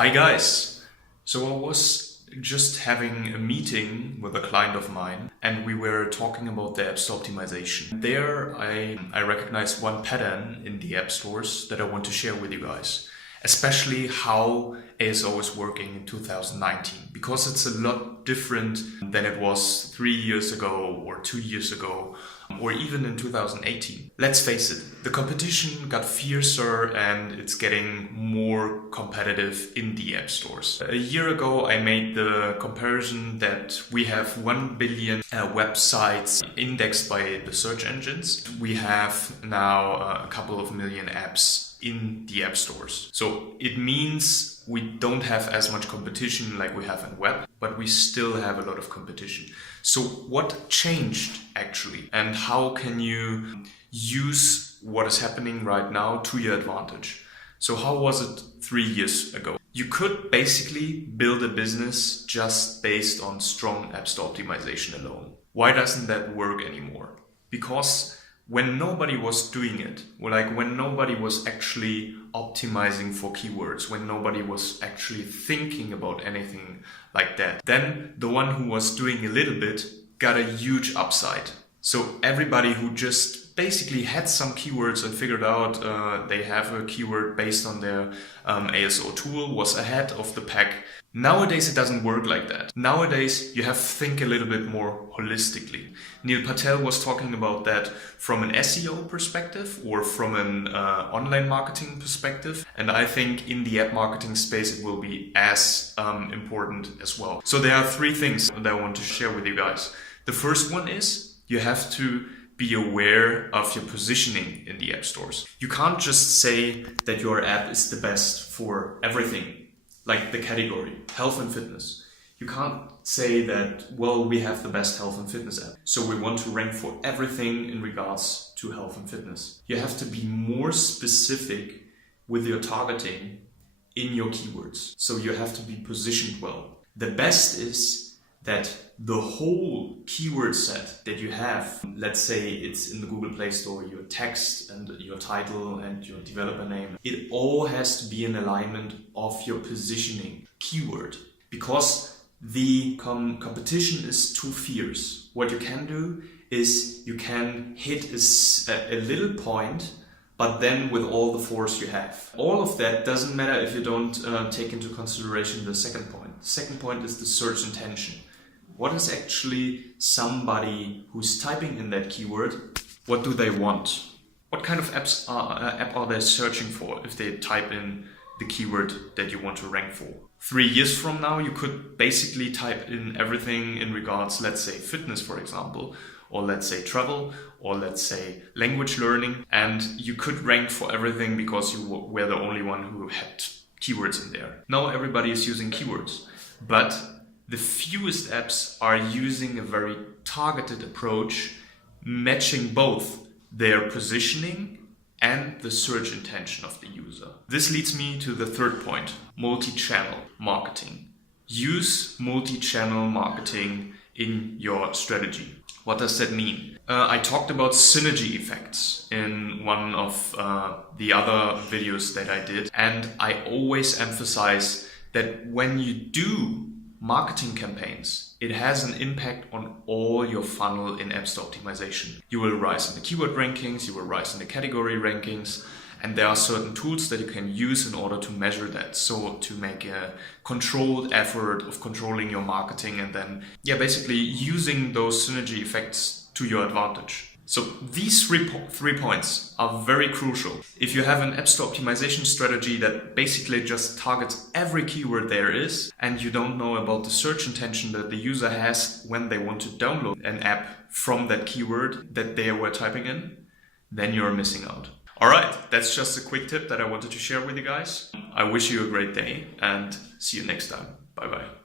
Hi guys! So I was just having a meeting with a client of mine and we were talking about the App Store optimization. There I recognized one pattern in the app stores that I want to share with you guys. Especially how ASO is working in 2019, because it's a lot different than it was 3 years ago or 2 years ago, or even in 2018. Let's face it, the competition got fiercer and it's getting more competitive in the app stores. A year ago, I made the comparison that we have 1 billion websites indexed by the search engines. We have now a couple of million apps in the app stores. So it means we don't have as much competition like we have in web, but we still have a lot of competition. So what changed actually? And how can you use what is happening right now to your advantage? So how was it 3 years ago? You could basically build a business just based on strong App Store optimization alone. Why doesn't that work anymore? Because when nobody was doing it, when nobody was actually optimizing for keywords, when nobody was actually thinking about anything like that, then the one who was doing a little bit got a huge upside. So everybody who just basically had some keywords and figured out they have a keyword based on their ASO tool was ahead of the pack. Nowadays it doesn't work like that. Nowadays you have to think a little bit more holistically. Neil Patel was talking about that from an SEO perspective or from an online marketing perspective, and I think in the app marketing space it will be as important as well. So there are 3 things that I want to share with you guys. The first one is you have to be aware of your positioning in the app stores. You can't just say that your app is the best for everything, like the category, health and fitness. You can't say that, well, we have the best health and fitness app, so we want to rank for everything in regards to health and fitness. You have to be more specific with your targeting in your keywords. So you have to be positioned well. The best is that the whole keyword set that you have, let's say it's in the Google Play Store, your text and your title and your developer name, it all has to be in alignment of your positioning keyword, because the competition is too fierce. What you can do is you can hit a little point, but then with all the force you have. All of that doesn't matter if you don't take into consideration the second point. The second point is the search intention. What is actually somebody who's typing in that keyword? What do they want? What kind of app are they searching for if they type in the keyword that you want to rank for? 3 years from now, you could basically type in everything in regards, let's say fitness, for example, or let's say travel, or let's say language learning, and you could rank for everything because you were the only one who had keywords in there. Now everybody is using keywords, but the fewest apps are using a very targeted approach, matching both their positioning and the search intention of the user. This leads me to the third point, multi-channel marketing. Use multi-channel marketing in your strategy. What does that mean? I talked about synergy effects in one of the other videos that I did, and I always emphasize that when you do marketing campaigns, it has an impact on all your funnel in App Store optimization. You will rise in the keyword rankings, you will rise in the category rankings, and there are certain tools that you can use in order to measure that. So to make a controlled effort of controlling your marketing and then, basically using those synergy effects to your advantage. So these 3 points are very crucial. If you have an App Store optimization strategy that basically just targets every keyword there is, and you don't know about the search intention that the user has when they want to download an app from that keyword that they were typing in, then you're missing out. Alright, that's just a quick tip that I wanted to share with you guys. I wish you a great day and see you next time. Bye bye.